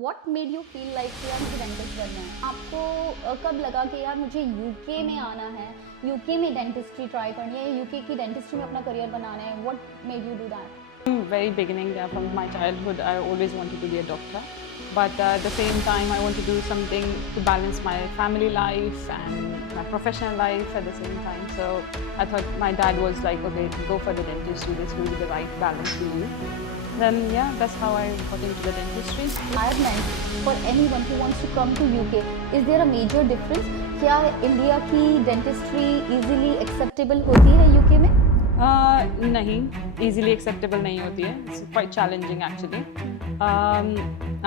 What made you feel like कि यार मुझे डेंटिस्ट बनना है? आपको कब लगा कि यार मुझे यूके में आना है, यूके में डेंटिस्ट्री ट्राई करनी है, यूके की डेंटिस्ट्री में अपना करियर बनाना है? What made you do that? From very beginning, from my childhood, I always wanted to be a doctor. But at the same time, I want to do something to balance my family life and my professional life at the same time. So I thought my dad was like, okay, go for the dentistry. This will be the right balance for you. Then yeah, that's how I got into the dentistry. Requirement for anyone who wants to come to UK, is there a major difference? क्या India की dentistry easily acceptable होती है UK में? नहीं, easily acceptable नहीं होती है. It's quite challenging actually.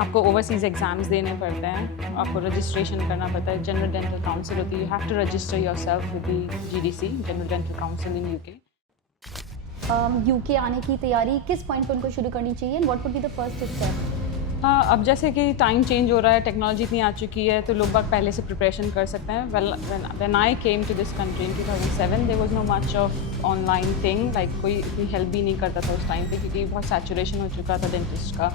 आपको ओवरसीज़ एग्ज़ाम्स देने पड़ते हैं, आपको रजिस्ट्रेशन करना पड़ता है. जनरल डेंटल काउंसिल होती है, you have to register yourself with the GDC, general dental council in UK. UK आने की तैयारी किस पॉइंट पर उनको शुरू करनी चाहिए? What would be the first step? अब जैसे कि टाइम चेंज हो रहा है, टेक्नोलॉजी इतनी आ चुकी है, तो लोग बाग पहले से प्रिपरेशन कर सकते हैं. When I came to this country in 2007 there was no much of online thing, like कोई इतनी हेल्प भी नहीं करता था उस टाइम पे, क्योंकि बहुत सैचुरेशन हो चुका था डेंटिस्ट का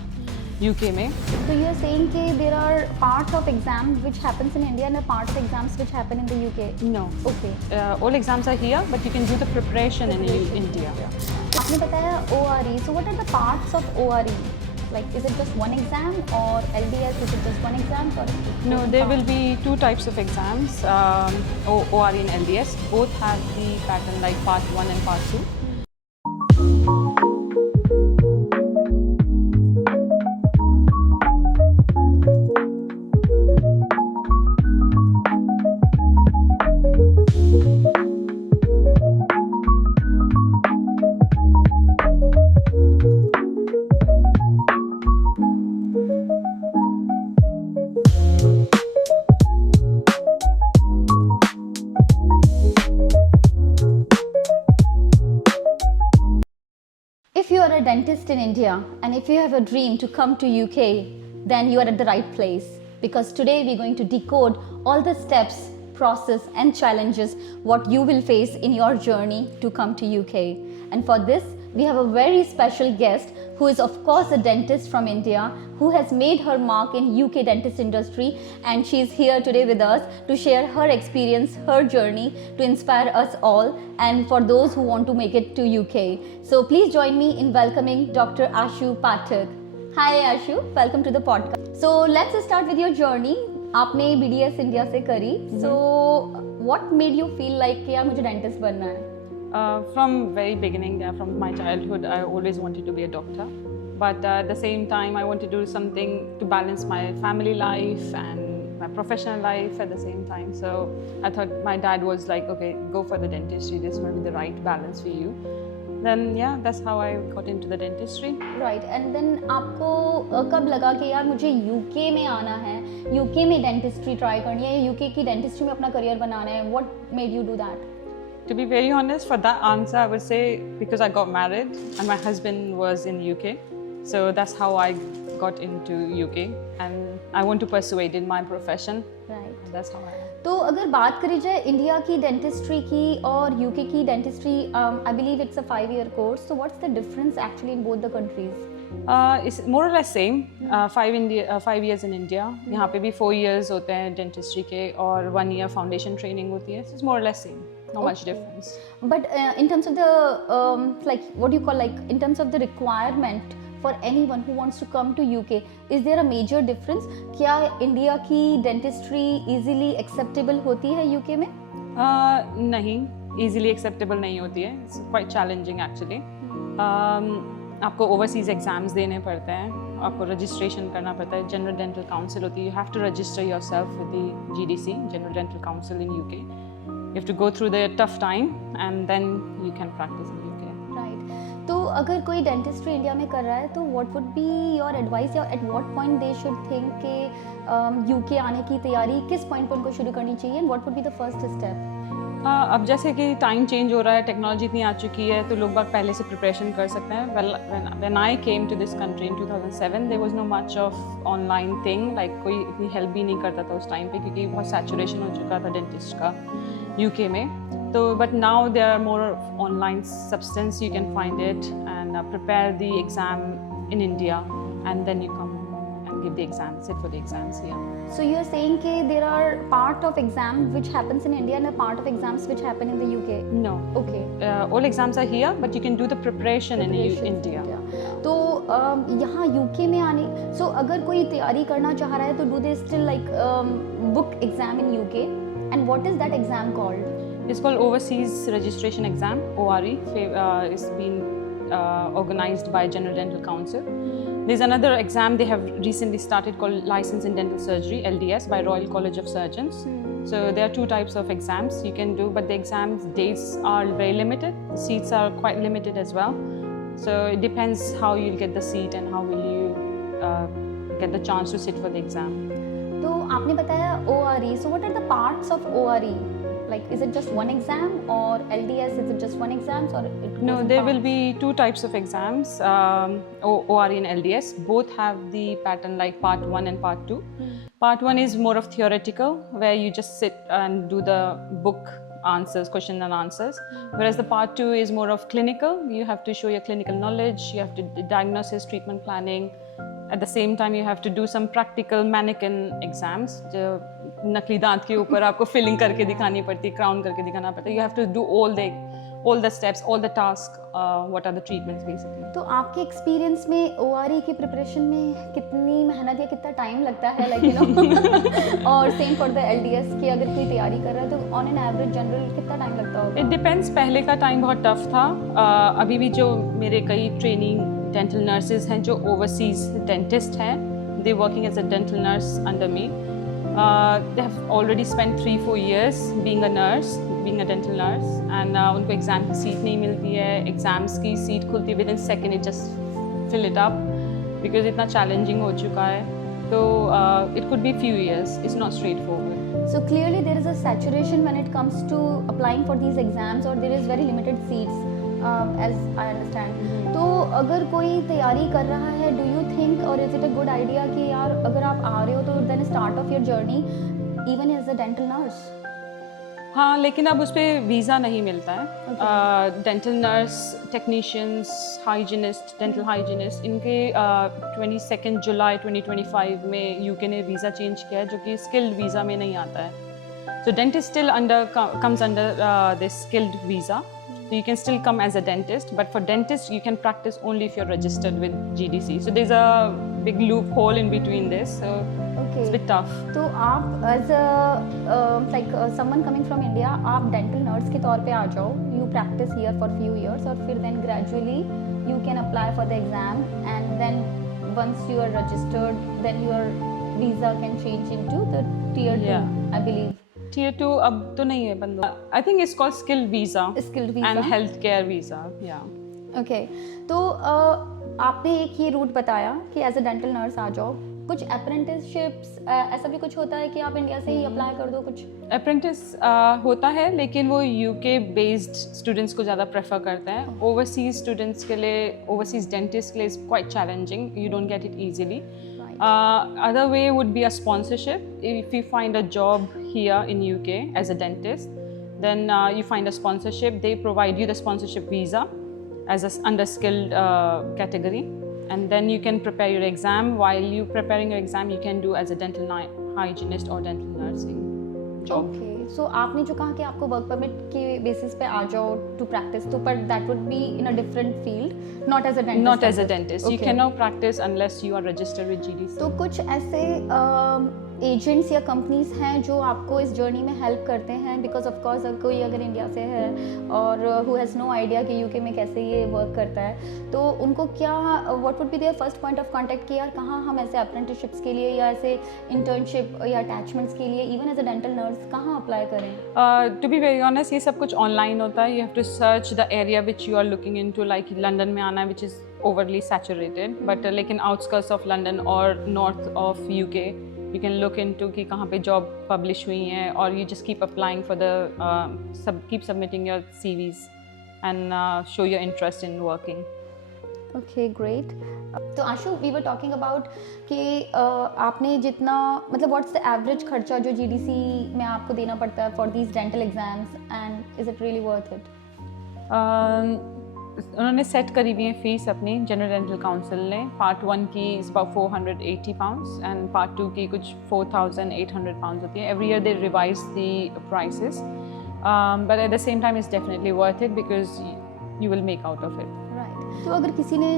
यूके में. So you are saying that there are parts of exams which happens in India and a part of exams which happen in the UK? No. Okay. All exams are here, but you can do the preparation in India. आपने बताया ORE. So what are the parts of ORE? Like, is it just one exam, or LDS, is it just one exam, or No, there will be two types of exams, ORE and LDS. Both have the pattern like part 1 and part 2. If you are a dentist in India and if you have a dream to come to UK, then you are at the right place, because today we're going to decode all the steps, process and challenges what you will face in your journey to come to UK. And for this we have a very special guest who is of course a dentist from India, who has made her mark in UK dentist industry, and she is here today with us to share her experience, her journey, to inspire us all and for those who want to make it to UK. So please join me in welcoming Dr. Ashu Pathak. Hi Ashu, welcome to the podcast. So let's start with your journey. आपने BDS India से करी. So what made you feel like कि यार मुझे dentist बनना है? From very beginning, from my childhood, I always wanted to be a doctor. But at the same time, I wanted to do something to balance my family life and my professional life at the same time. So I thought my dad was like, okay, go for the dentistry. This will be the right balance for you. Then yeah, that's how I got into the dentistry. Right. And then आपको कब लगा कि यार मुझे UK में आना है, UK में डेंटिस्ट्री ट्राई करनी है, UK की डेंटिस्ट्री में अपना करियर बनाना है? What made you do that? To be very honest, for that answer, I would say because I got married and my husband was in UK. So that's how I got into UK, and I want to persuade in my profession. Right. That's how I am. तो अगर बात करी जाए India की dentistry की और UK की dentistry, I believe it's a 5-year course. So what's the difference actually in both the countries? It's more or less same. 5 years in India. यहाँ पे भी 4 years होते हैं डेंटिस्ट्री के, और 1 year फाउंडेशन ट्रेनिंग होती है. It's more or less same. Not much difference. But in terms of the like what do you call, like in terms of the requirement for anyone who wants to come to UK, is there a major difference? क्या India की dentistry easily acceptable होती है UK में? नहीं, easily acceptable नहीं होती है. It's quite challenging actually. आपको ओवरसीज़ एग्ज़ाम्स देने पड़ते हैं, आपको रजिस्ट्रेशन करना पड़ता है. जनरल डेंटल काउंसिल होती है, you have to register yourself with the GDC, general dental council in UK. You have to go through the tough time and then you can practice in UK. Right. तो अगर कोई dentistry India में कर रहा है, तो what would be your advice, या at what point they should think कि UK आने की तैयारी किस पॉइंट पर उनको शुरू करनी चाहिए, and what would be the first step? अब जैसे कि टाइम चेंज हो रहा है, टेक्नोलॉजी इतनी आ चुकी है, तो लोग बाग पहले से प्रिपरेशन कर सकते हैं. When I came to this country in 2007 there was no much of online thing, like कोई इतनी हेल्प भी नहीं करता था उस टाइम पे, क्योंकि बहुत सैचुरेशन हो चुका था डेंटिस्ट का यूके में. So, but now there are more online substance, you can find it and prepare the exam in India, and then you come and give the exam, sit for the exams here. So you are saying that there are part of exam which happens in India and a part of exams which happen in the UK. No. Okay. All exams are here, but you can do the preparation in India. तो यहाँ UK में आने so अगर कोई तैयारी करना चाह रहा है तो do they still like book exam in UK and what is that exam called? It's called Overseas Registration Exam, ORE. It's been organized by General Dental Council. There's another exam they have recently started called License in Dental Surgery, LDS, by Royal College of Surgeons. So there are two types of exams you can do, but the exams dates are very limited. The seats are quite limited as well. So it depends how you'll get the seat and how will you get the chance to sit for the exam. तो आपने बताया ORE. So what are the parts of ORE? Like, is it just one exam or LDS? Is it just one exam or it goes No, in there will parts? be two types of exams, ORE and LDS. Both have the pattern like part 1 and part 2. Part 1 is more of theoretical, where you just sit and do the book answers, question and answers. Whereas the part 2 is more of clinical. You have to show your clinical knowledge, you have to diagnosis, treatment planning. At the same time, you have to do some practical mannequin exams. जो नकली दांत के ऊपर आपको filling करके दिखानी पड़ती है, क्राउन करके दिखाना पड़ता है. You have to do all the steps, all the tasks. What are the treatments basically? तो आपके एक्सपीरियंस में ORE की प्रिपरेशन में कितनी मेहनत या कितना टाइम लगता है लाइक यू नो और सेम फॉर द LDS की अगर कोई तैयारी कर रहा है तो ऑन एन एवरेज जनरल कितना टाइम लगता होगा? It depends. पहले का टाइम बहुत टफ था. अभी भी जो मेरे कई ट्रेनिंग डेंटल नर्सेज हैं जो ओवरसीज डेंटिस्ट हैं, they working as a dental nurse under me. They have already spent 3-4 years being a nurse, being a dental nurse, and उनको एग्ज़ाम की सीट नहीं मिलती है. एग्ज़ाम्स की सीट खुलती within second, it just fill it up because इतना challenging हो चुका है. तो it could be few years. It's not straightforward. So clearly there is a saturation when it comes to applying for these exams or there is very limited seats as I understand. तो अगर कोई तैयारी कर रहा है do you think or is it a good idea कि यार अगर आप आ रहे हो तो then start off your journey even as a dental nurse? हाँ, लेकिन अब उस पर वीज़ा नहीं मिलता है. Dental nurse, technicians, hygienist, dental hygienist, इनके 22 जुलाई 2025 में यूके ने वीज़ा चेंज किया है जो कि स्किल्ड वीज़ा में नहीं आता है. So dentist still comes under this skilled visa. So you can still come as a dentist, but for dentist you can practice only if you're registered with GDC. So there's a big loophole in between this. So it's a bit tough. तो आप as a like someone coming from India, आप dental nurse के तौर पे आ जाओ. You practice here for few years और फिर then gradually you can apply for the exam and then once you are registered, then your visa can change into the tier 2, I believe. Tier 2 अब तो नहीं है बंद. I think it's called skilled visa. Skilled visa. And healthcare visa. Yeah. Okay. तो आपने एक ये root बताया कि एज अ डेंटल नर्स आ जाओ. कुछ अप्रेंटिसशिप्स ऐसा भी कुछ होता है कि आप इंडिया से ही अप्लाई कर दो कुछ? अप्रेंटिस होता है लेकिन वो यूके बेस्ड स्टूडेंट्स को ज़्यादा प्रेफर करते हैं. ओवरसीज स्टूडेंट्स के लिए, ओवरसीज डेंटिस्ट के लिए is quite challenging. You don't get it easily. Other way would be a sponsorship. If you find a job here in UK as a dentist, then you find a sponsorship. They provide you the sponsorship visa as a underskilled category, and then you can prepare your exam. While you preparing your exam, you can do as a dental hygienist or dental nursing job. Okay. So आपने जो कहा कि आपको work permit के basis पे आ जाओ to practice, तो पर that would be in a different field, not as a dentist. Not as a dentist. You cannot practice unless you are registered with GDC. तो कुछ ऐसे एजेंट्स या कंपनीज हैं जो आपको इस जर्नी में हेल्प करते हैं बिकॉज ऑफ कोर्स कोई अगर इंडिया से है और हु हैज़ नो आइडिया कि यूके में कैसे ये वर्क करता है, तो उनको क्या what would be there first point of contact कि यार कहाँ हम ऐसे अप्रेंटिसशिप्स के लिए या ऐसे इंटर्नशिप या अटैचमेंट्स के लिए even as a dental nurse कहाँ अप्लाई करें? टू बी वेरी ऑनेस्ट, ये सब कुछ ऑनलाइन होता है. You have to search the area which you are looking into. Like London में आना है which is overly saturated, but लेकिन outskirts of London और north of UK you can look into कि कहाँ पे job publish हुई हैं, और you just keep applying for the keep submitting your CVs and show your interest in working. Okay, great. तो आशु, we were talking about कि आपने जितना मतलब what's the average खर्चा जो GDC में आपको देना पड़ता है for these dental exams and is it really worth it? उन्होंने सेट करी हुई है फीस अपनी जनरल डेंटल काउंसिल ने। पार्ट 1 की इज़ अबाउट £480 एंड पार्ट 2 की कुछ £4,800 होती है। Every year they revise the prices, but at the same time it's definitely worth it because you will make out of it. Right. तो अगर किसी ने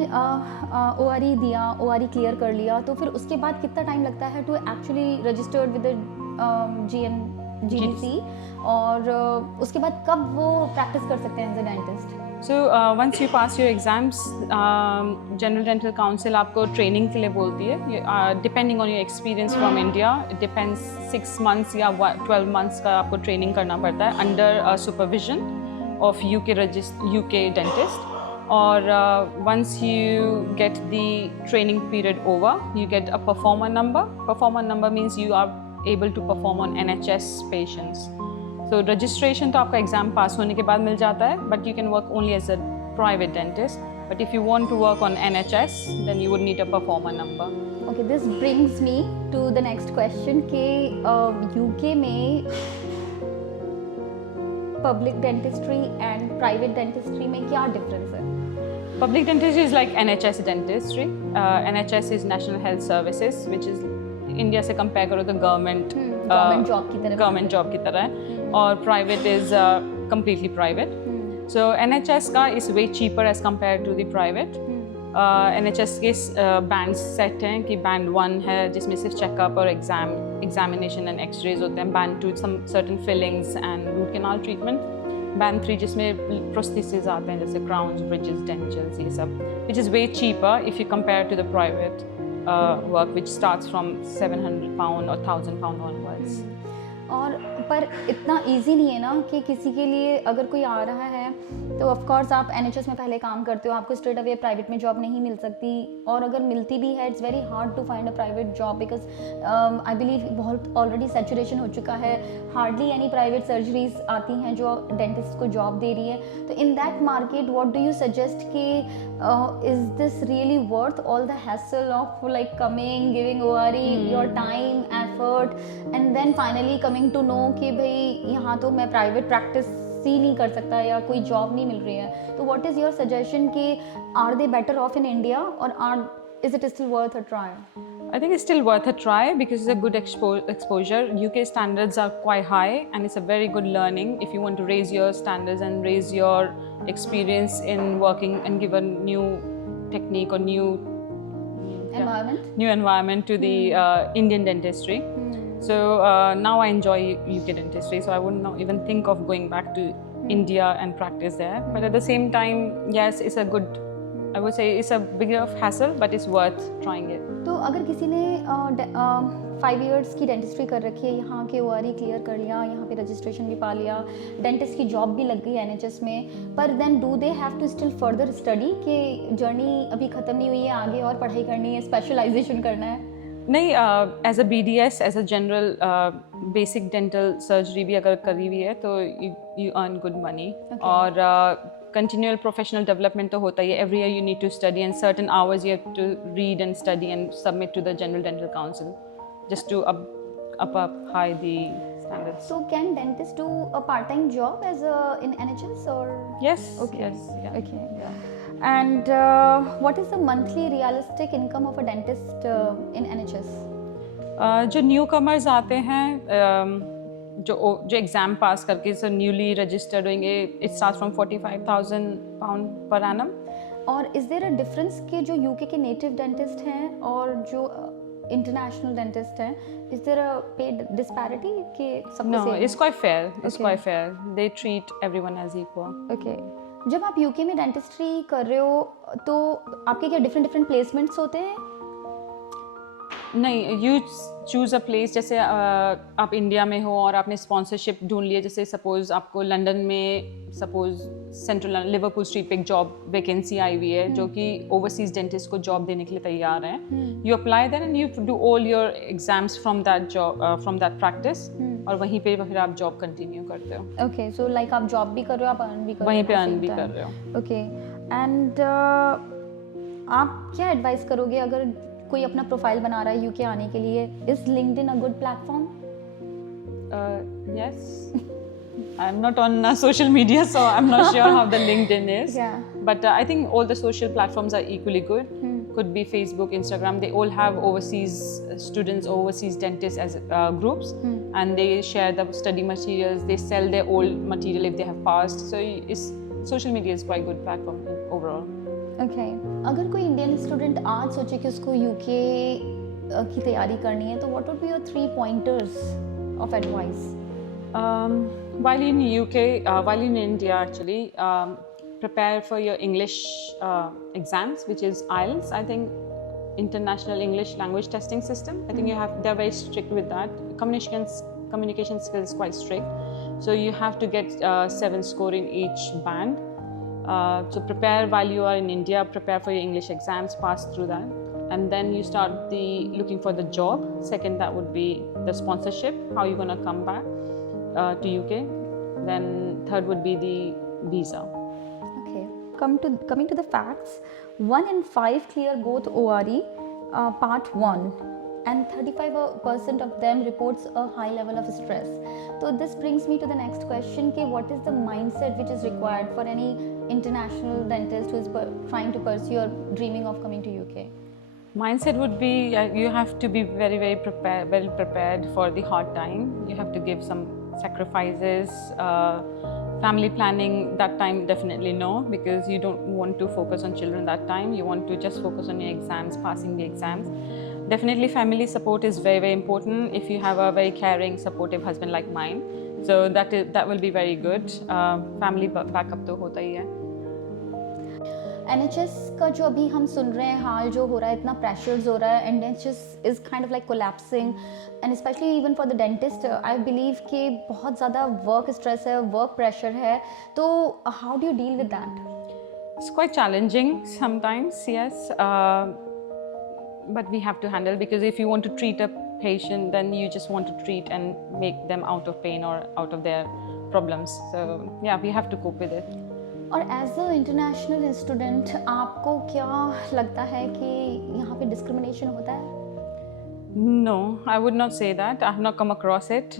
ORE दिया, ORE क्लियर कर लिया, तो फिर उसके बाद कितना टाइम लगता है to actually registered with GDC, और उसके बाद कब वो प्रैक्टिस कर सकते हैं as a dentist? So once you pass your exams, General Dental Council आपको ट्रेनिंग के लिए बोलती है। Depending on your experience from India, it depends 6 months या 12 months का आपको ट्रेनिंग करना पड़ता है under supervision of UK dentist. और once you get the training period over, you get a performer number. Performer number means you are able to perform on NHS patients. तो registration तो आपका exam pass होने के बाद मिल जाता है, but you can work only as a private dentist. But if you want to work on NHS then you would need a performer number. Okay, this brings me to the next question कि UK में public dentistry and private dentistry में क्या difference है? Public dentistry is like NHS dentistry. NHS is National Health Services, which is India से compare करो तो government job की तरह है, और private is completely private. So NHS का is way cheaper as compared to the private. NHS के band set हैं कि बैंड 1 है जिसमें सिर्फ चेकअप और एग्जामिनेशन एंड एक्सरेज होते हैं, band 2 some certain fillings and root canal treatment, band 3 जिसमें प्रोस्थेसिस आते हैं जैसे क्राउन्स, ब्रिजेस, डेंचल्स, ये सब, which is way cheaper if you compare to the private work which starts from £700 or £1,000 onwards. और पर इतना इजी नहीं है ना कि किसी के लिए अगर कोई आ रहा है तो ऑफ कोर्स आप NHS में पहले काम करते हो, आपको स्ट्रेट अवे प्राइवेट में जॉब नहीं मिल सकती, और अगर मिलती भी है it's very hard to find a private job because I believe बहुत ऑलरेडी सैचुरेशन हो चुका है, हार्डली एनी प्राइवेट सर्जरीज आती हैं जो डेंटिस्ट को जॉब दे रही है। तो in that market what do you suggest कि is this really worth all the hassle of like coming, giving ORE, your time, effort, and then finally coming to know कि भाई यहाँ तो मैं प्राइवेट प्रैक्टिस ही नहीं कर सकता या कोई जॉब नहीं मिल रही है। तो व्हाट इज़ योर सजेशन कि are they better off in India और is it still worth a try? I think it's still worth a try because it's a good exposure. UK standards are quite high and it's a very good learning if you want to raise your standards and raise your experience in working and give a new technique or new environment to the Indian dentistry. So now I enjoy UK dentistry, so I would not even think of going back to India and practice there. But at the same time, yes, it's a good, I would say it's a bigger of hassle, but it's worth trying it. तो अगर किसी ने 5 years की dentistry कर रखी है, यहाँ के ORE क्लियर कर लिया, यहाँ पे रजिस्ट्रेशन भी पा लिया, डेंटिस्ट की जॉब भी लग गई NHS में, पर then do they have to still further study कि जर्नी अभी ख़त्म नहीं हुई है, आगे और पढ़ाई करनी है, स्पेशलाइजेशन करना है? नहीं, as a BDS, as a general basic dental surgery भी अगर करी हुई है तो यू अर्न गुड मनी, और continual professional development तो होता ही है. Every year you need to study and certain hours you have to read and study and submit to the General Dental Council just to up high the standards. So can dentists do a part-time job as in NHS or? Yes. Okay. Yes. Yeah. Okay. And what is the monthly realistic income of a dentist in NHS? जो newcomers आते हैं जो exam pass करके सो newly registered होंगे, it start from £45,000 per annum. और is there a difference कि जो UK के नेटिव डेंटिस्ट हैं और जो इंटरनेशनल डेंटिस्ट हैं, is there a pay disparity कि सबको no, it's quite fair. It's Okay. Quite fair. They treat everyone as equal. Okay. जब आप यूके में डेंटिस्ट्री कर रहे हो तो आपके क्या डिफरेंट प्लेसमेंट्स होते हैं? नहीं, यू चूज़ अ प्लेस. जैसे आप इंडिया में हो और आपने स्पॉन्सरशिप ढूंढ लिया, जैसे सपोज़ आपको लंदन में सपोज़ सेंट्रल लिवरपूल स्ट्रीट पे एक जॉब वैकेंसी आई हुई है जो कि ओवरसीज डेंटिस्ट को जॉब देने के लिए तैयार हैं. You apply there and you do all your exams from that job, from that practice, और वहीं पे फिर आप जॉब कंटिन्यू करते हो. ओके, सो लाइक आप जॉब भी कर रहे हो, आप अर्न भी कर रहे हो, वहीं पे अर्न भी कर रहे हो. ओके. एंड आप क्या एडवाइस करोगे अगर कोई अपना प्रोफाइल बना रहा है यूके आने के लिए? Is LinkedIn a good platform? Yes. I'm not on social media, so I'm not sure how the LinkedIn is. Yeah. But I think all the social platforms are equally good. Could be Facebook, Instagram. They all have overseas students, overseas dentists as groups, and they share the study materials. They sell their old material if they have passed. So social media is quite a good platform overall. Okay. अगर कोई Indian student आज सोचे कि उसको UK की तैयारी करनी है तो what would be your 3 pointers of advice? While in UK, while in India actually, prepare for your English exams, which is IELTS. I think International English Language Testing System. I think they're very strict with that. Communication skills is quite strict. So you have to get 7 score in each band. So prepare while you are in India, prepare for your English exams, pass through that. And then you start looking for the job. Second, that would be the sponsorship, how you're going to come back to UK. Then third would be the visa. Okay. Coming to the facts, 1 in 5 clear both ORE part 1 and 35% of them reports a high level of stress. So this brings me to the next question, what is the mindset which is required for any international dentist who is trying to pursue or dreaming of coming to UK? Mindset would be you have to be very, very well prepared for the hard time. You have to give some sacrifices. Family planning that time, definitely no, because you don't want to focus on children that time. You want to just focus on your exams, passing the exams. Definitely family support is very, very important if you have a very caring, supportive husband like mine. So that will be very good. Family backup तो होता ही है. NHS का जो अभी हम सुन रहे हैं हाल जो हो रहा है, इतना प्रेशर्स हो रहा है, NHS is kind of like collapsing and especially even for the dentist I believe कि बहुत ज़्यादा work stress है, work pressure है, तो how do you deal with that? It's quite challenging sometimes, yes, but we have to handle, because if you want to treat a patient, then you just want to treat and make them out of pain or out of their problems. So yeah, we have to cope with it. और as a international student आपको क्या लगता है कि यहाँ पे discrimination होता है? No, I would not say that. I have not come across it.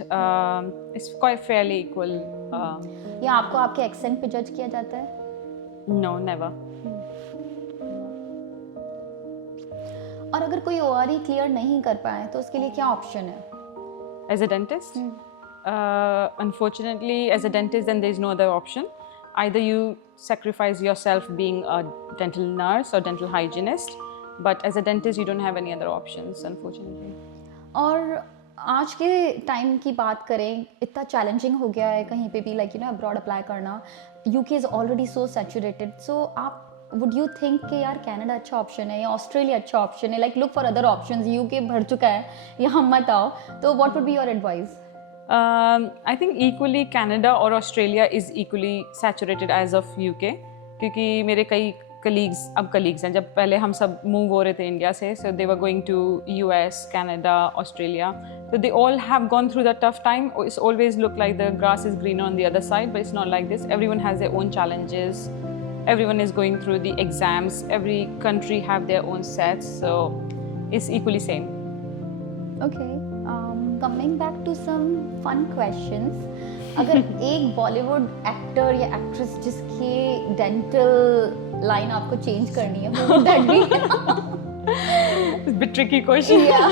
It's quite fairly equal. या आपको आपके एक्सेंट पे जज किया जाता है? No, never. और अगर कोई ORE क्लियर नहीं कर पाए तो उसके लिए क्या ऑप्शन है? As a dentist? Unfortunately, as a dentist, then there is no other option. Either you sacrifice yourself being a dental nurse or dental hygienist, but as a dentist you don't have any other options, unfortunately. और आज के time की बात करें, इतना challenging हो गया है कहीं पे भी लाइक अब्रॉड अप्लाई करना. UK is already so saturated, so आप वुड यू थिंक कि यार कनाडा अच्छा ऑप्शन है या ऑस्ट्रेलिया अच्छा ऑप्शन है, like look for other options, UK भर चुका है, यहाँ मत आओ, तो what would be your advice? I think equally Canada or Australia is equally saturated as of UK, क्योंकि मेरे कई colleagues हैं, जब पहले हम सब मूव हो रहे थे इंडिया से, so they were going to US, Canada, Australia, so they all have gone through that tough time. It's always looked like the grass is greener on the other side, but it's not like this. Everyone has their own challenges. Everyone is going through the exams. Every country have their own sets, so it's equally same. Okay. Coming back to some fun questions. अगर एक Bollywood actor या actress जिसकी dental line आपको change करनी है, who would that be? It's a bit tricky question. Yeah.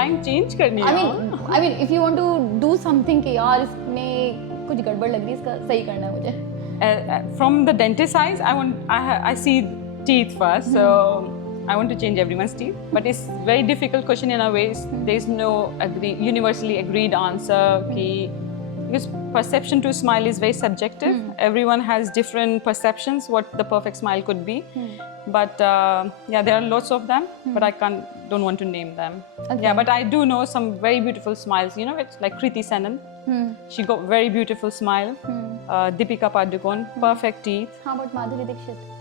Line change करनी है. I mean, if you want to do something कि यार इसमें कुछ गड़बड़ लग रही है, इसका सही करना है मुझे. From the dentist eyes, I see teeth first, so I want to change everyone's teeth, but it's very difficult question in a way. There is no universally agreed answer. Because perception to smile is very subjective. Everyone has different perceptions what the perfect smile could be. But yeah, there are lots of them, but I don't want to name them. Okay. Yeah, but I do know some very beautiful smiles. It's like Kriti Sanon. She got very beautiful smile. Deepika Padukone, perfect teeth. How about Madhuri Dixit?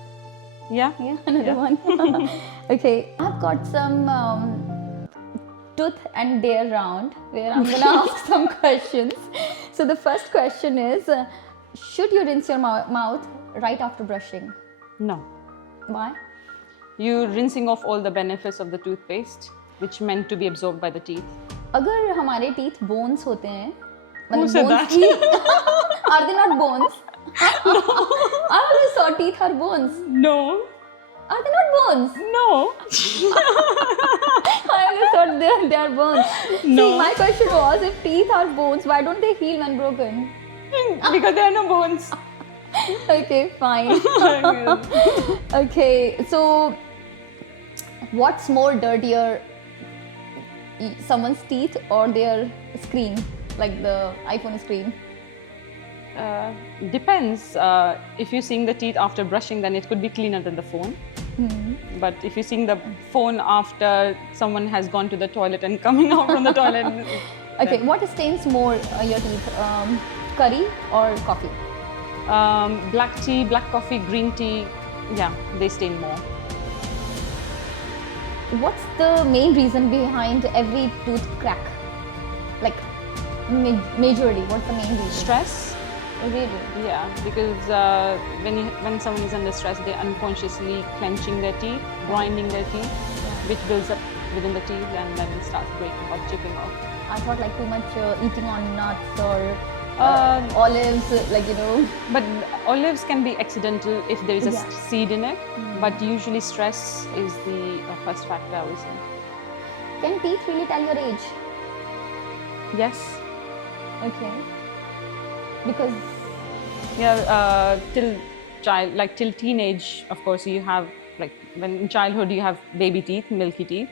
Yeah, another one. Okay, I've got some tooth and dare round where I'm gonna ask some questions. So the first question is, should you rinse your mouth right after brushing? No. Why? You're rinsing off all the benefits of the toothpaste, which meant to be absorbed by the teeth. अगर हमारे teeth bones होते हैं, Who said that? are they not bones? I always saw teeth are bones. No. Are they not bones? No. I always thought they are bones. No. See, my question was, if teeth are bones, why don't they heal when broken? Because there are no bones. Okay, fine. Okay, so what's more dirtier, someone's teeth or their screen, like the iPhone screen? Depends. If you're seeing the teeth after brushing, then it could be cleaner than the phone. But if you're seeing the phone after someone has gone to the toilet and coming out from the toilet. Okay, what stains more your teeth? Curry or coffee? Black tea, black coffee, green tea, yeah, they stain more. What's the main reason behind every tooth crack? Like, majorly, what's the main reason? Stress. Oh, really? Yeah, because when someone is under stress, they're unconsciously clenching their teeth, grinding their teeth, which builds up within the teeth and then it starts breaking off, chipping off. I thought like too much eating on nuts or olives, like, you know. But olives can be accidental if there is a Yeah. seed in it, but usually stress is the first factor, I would say. Can teeth really tell your age? Yes. Okay. Because Yeah, till teenage, of course, you have, like, when in childhood you have baby teeth, milky teeth,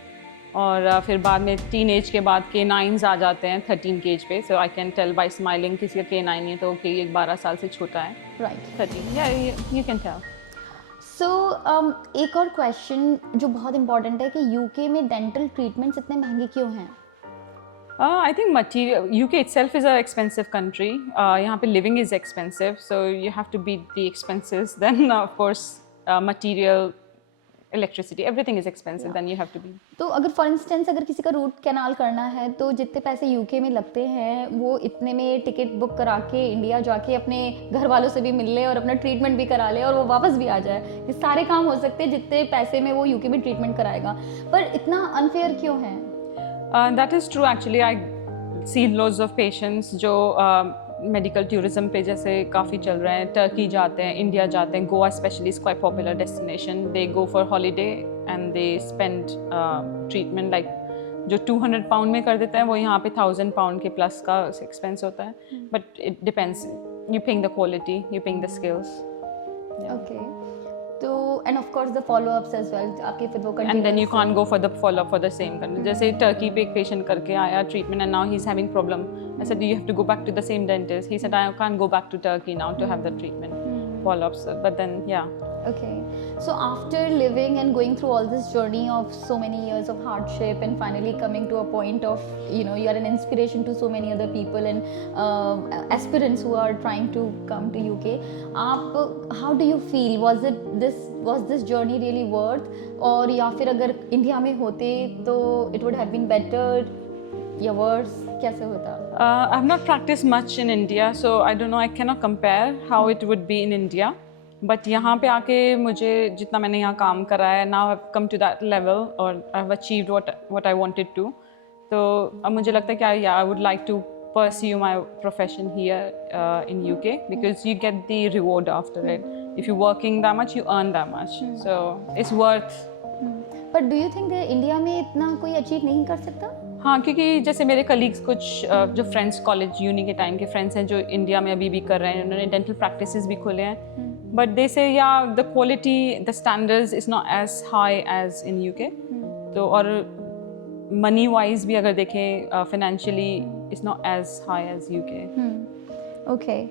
और फिर बाद में teenage के बाद canines आ जाते हैं 13 के age पे, so I can tell by smiling किसी का canine है तो okay ये 12 साल से छोटा है. right. 13, yeah, you can tell. So एक और क्वेश्चन जो बहुत इम्पोर्टेंट है कि यूके में डेंटल ट्रीटमेंट्स इतने महंगे क्यों हैं? I think material. UK itself is an expensive country. यहाँ पे living is expensive, so you have to beat the expenses. Then of course, material, electricity, everything is expensive. Then you have to be. तो अगर for instance अगर किसी का root canal करना है तो जितने पैसे यूके में लगते हैं वो इतने में टिकट बुक करा के इंडिया जाके अपने घर वालों से भी मिल ले और अपना ट्रीटमेंट भी करा ले और वो वापस भी आ जाए. ये सारे काम हो सकते हैं जितने पैसे में वो यूके में ट्रीटमेंट कराएगा. पर इतना अनफेयर क्यों है? That is true actually. I see loads of patients जो medical tourism पे जैसे काफ़ी चल रहे हैं. Turkey जाते हैं, India जाते हैं, Goa especially is quite popular destination. They go for holiday and they spend treatment like जो 200 pound में कर देते हैं वो यहाँ पे 1000 pound के plus का expense होता है. But it depends. You paying the quality, you paying the skills. Yeah. Okay. तो and of course the follow-ups as well. आपके फिर वो And then you continuous- can't go for the follow-up for the same country. जैसे Turkey पे एक patient करके आया treatment and now he's having problem. I said you have to go back to the same dentist. He said I can't go back to Turkey now to have the treatment follow-ups. But then yeah. Okay. So after living and going through all this journey of so many years of hardship and finally coming to a point of, you know, you are an inspiration to so many other people and aspirants who are trying to come to UK. How do you feel? Was this journey really worth? और या फिर अगर India में होते तो it would have been better या worse? कैसे होता? I've not practiced much in India, so I don't know. I cannot compare how it would be in India. But यहाँ पे आके मुझे जितना मैंने यहाँ काम करा है, now I've come to that level or I've achieved what I wanted to. तो अब मुझे लगता है कि I would like to pursue my profession here in UK because you get the reward after it. If you're working that much, you earn that much. So it's worth. But do you think that India में इतना कोई achieve नहीं कर सकता? हाँ, क्योंकि जैसे मेरे कलीग्स कुछ जो फ्रेंड्स कॉलेज यूनी के टाइम के फ्रेंड्स हैं जो इंडिया में अभी भी कर रहे हैं, उन्होंने डेंटल प्रैक्टिसेस भी खोले हैं. बट दे से या the quality the standards is not as high as in UK. तो और मनी वाइज भी अगर देखें financially is not as high as UK. Okay,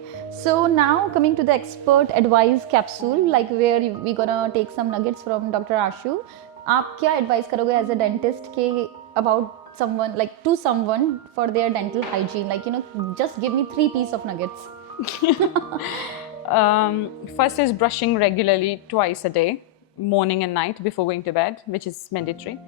so now coming to the expert advice capsule, like where we gonna take some nuggets from Dr. Ashu. आप क्या advice करोगे as a dentist के about someone, like to someone for their dental hygiene? Like, you know, just give me 3 piece of nuggets. First is brushing regularly twice a day, morning and night before going to bed, which is mandatory.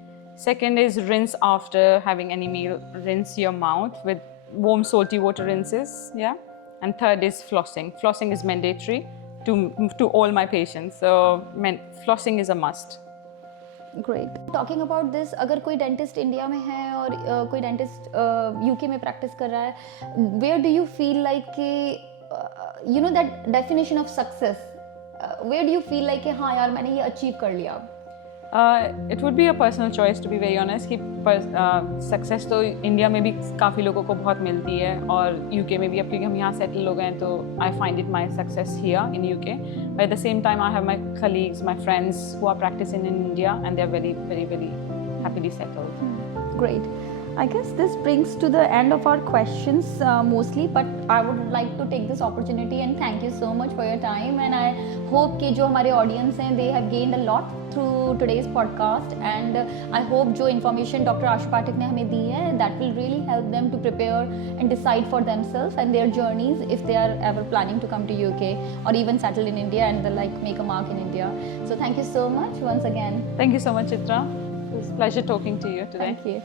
Second is rinse after having any meal. Rinse your mouth with warm salty water rinses. Yeah. And third is flossing. Flossing is mandatory to all my patients. So flossing is a must. Great. Talking about this, अगर कोई dentist India में है और कोई dentist UK में practice कर रहा है, where do you feel like कि you know that definition of success, where do you feel like कि हाँ यार मैंने ये achieve कर लिया? It would be a personal choice to be very honest कि सक्सेस तो इंडिया में भी काफ़ी लोगों को बहुत मिलती है और यूके में भी, अब क्योंकि हम यहाँ सेटल हो गए हैं तो I find it my success here in UK. But at the same time I have my colleagues, my friends who are practising in India and they are very very very happily settled. Great. I guess this brings to the end of our questions mostly, but I would like to take this opportunity and thank you so much for your time, and I hope कि जो हमारे audience हैं they have gained a lot through today's podcast, and I hope जो information Dr. Ashu Pathak ने हमें दी है that will really help them to prepare and decide for themselves and their journeys if they are ever planning to come to UK or even settle in India and like make a mark in India. So thank you so much once again. Thank you so much, Chitra. It was a pleasure talking to you today. Thank you.